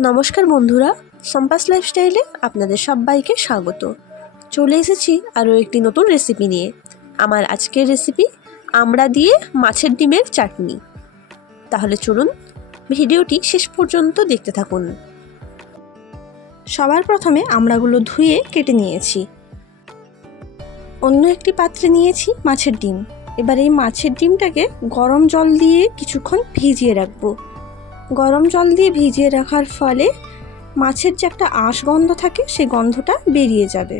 নমস্কার বন্ধুরা, সম্পাস লাইফস্টাইলে আপনাদের সবাইকে স্বাগত। চলে এসেছি আরও একটি নতুন রেসিপি নিয়ে। আমার আজকের রেসিপি আমড়া দিয়ে মাছের ডিমের চাটনি। তাহলে চলুন ভিডিওটি শেষ পর্যন্ত দেখতে থাকুন। সবার প্রথমে আমড়াগুলো ধুয়ে কেটে নিয়েছি। অন্য একটি পাত্রে নিয়েছি মাছের ডিম। এবার এই মাছের ডিমটাকে গরম জল দিয়ে কিছুক্ষণ ভিজিয়ে রাখব। গরম জল দিয়ে ভিজিয়ে রাখার ফলে মাছের যে একটা আঁশ গন্ধ থাকে, সেই গন্ধটা বেরিয়ে যাবে।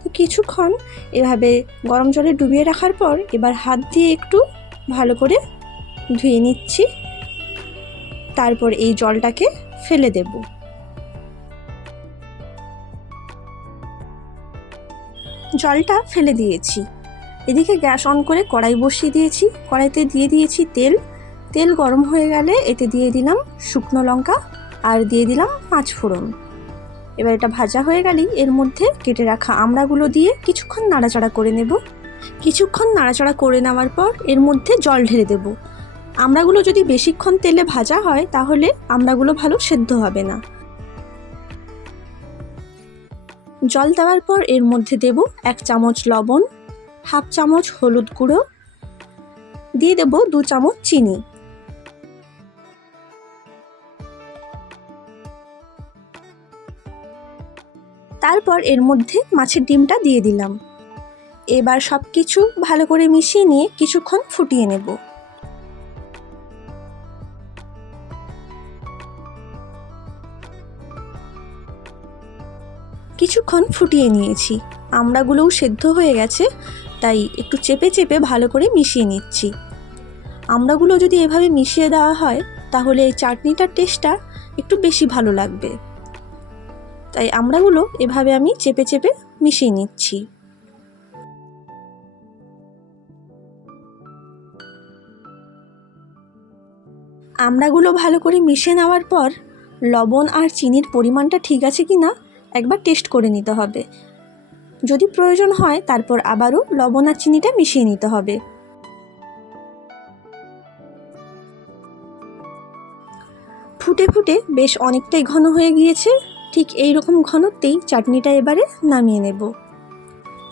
তো কিছুক্ষণ এভাবে গরম জলে ডুবিয়ে রাখার পর এবার হাত দিয়ে একটু ভালো করে ধুয়ে নিচ্ছি। তারপর এই জলটাকে ফেলে দেব। জলটা ফেলে দিয়েছি। এদিকে গ্যাস অন করে কড়াই বসিয়ে দিয়েছি। কড়াইতে দিয়ে দিয়েছি তেল। তেল গরম হয়ে গেলে এতে দিয়ে দিলাম শুকনো লঙ্কা আর দিয়ে দিলাম পাঁচ ফোড়ন। এবার এটা ভাজা হয়ে গেলেই এর মধ্যে কেটে রাখা আমড়াগুলো দিয়ে কিছুক্ষণ নাড়াচাড়া করে নেব। কিছুক্ষণ নাড়াচাড়া করে নেওয়ার পর এর মধ্যে জল ঢেলে দেব। আমড়াগুলো যদি বেশিক্ষণ তেলে ভাজা হয় তাহলে আমড়াগুলো ভালো সেদ্ধ হবে না। জল দেওয়ার পর এর মধ্যে দেব এক চামচ লবণ, হাফ চামচ হলুদ গুঁড়ো, দিয়ে দেব দু চামচ চিনি। তারপর এর মধ্যে মাছের ডিমটা দিয়ে দিলাম। এবার সব কিছু ভালো করে মিশিয়ে নিয়ে কিছুক্ষণ ফুটিয়ে নেব। কিছুক্ষণ ফুটিয়ে নিয়েছি। আমড়াগুলোও সেদ্ধ হয়ে গেছে, তাই একটু চেপে চেপে ভালো করে মিশিয়ে নিচ্ছি। আমড়াগুলো যদি এভাবে মিশিয়ে দেওয়া হয়, তাহলে এই চাটনিটার টেস্টটা একটু বেশি ভালো লাগবে। তাই আমড়াগুলো এভাবে আমি চেপে চেপে মিশিয়ে নিচ্ছি। আমড়াগুলো ভালো করে মিশিয়ে নেওয়ার পর লবণ আর চিনির পরিমাণটা ঠিক আছে কি না একবার টেস্ট করে নিতে হবে। যদি প্রয়োজন হয় তারপর আবারও লবণ আর চিনিটা মিশিয়ে নিতে হবে। ফুটে ফুটে বেশ অনেকটাই ঘন হয়ে গিয়েছে। ঠিক এই রকম ঘনত্বেই চাটনিটা এবারে নামিয়ে নেব।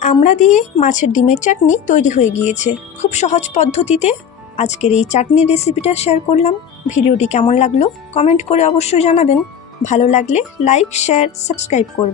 আমরা দিয়ে মাছের ডিমের চাটনি তৈরি হয়ে গিয়েছে। খুব সহজ পদ্ধতিতে আজকের এই চাটনির রেসিপিটা শেয়ার করলাম। ভিডিওটি কেমন লাগল কমেন্ট করে অবশ্যই জানাবেন। ভালো লাগলে লাইক, শেয়ার, সাবস্ক্রাইব করবেন।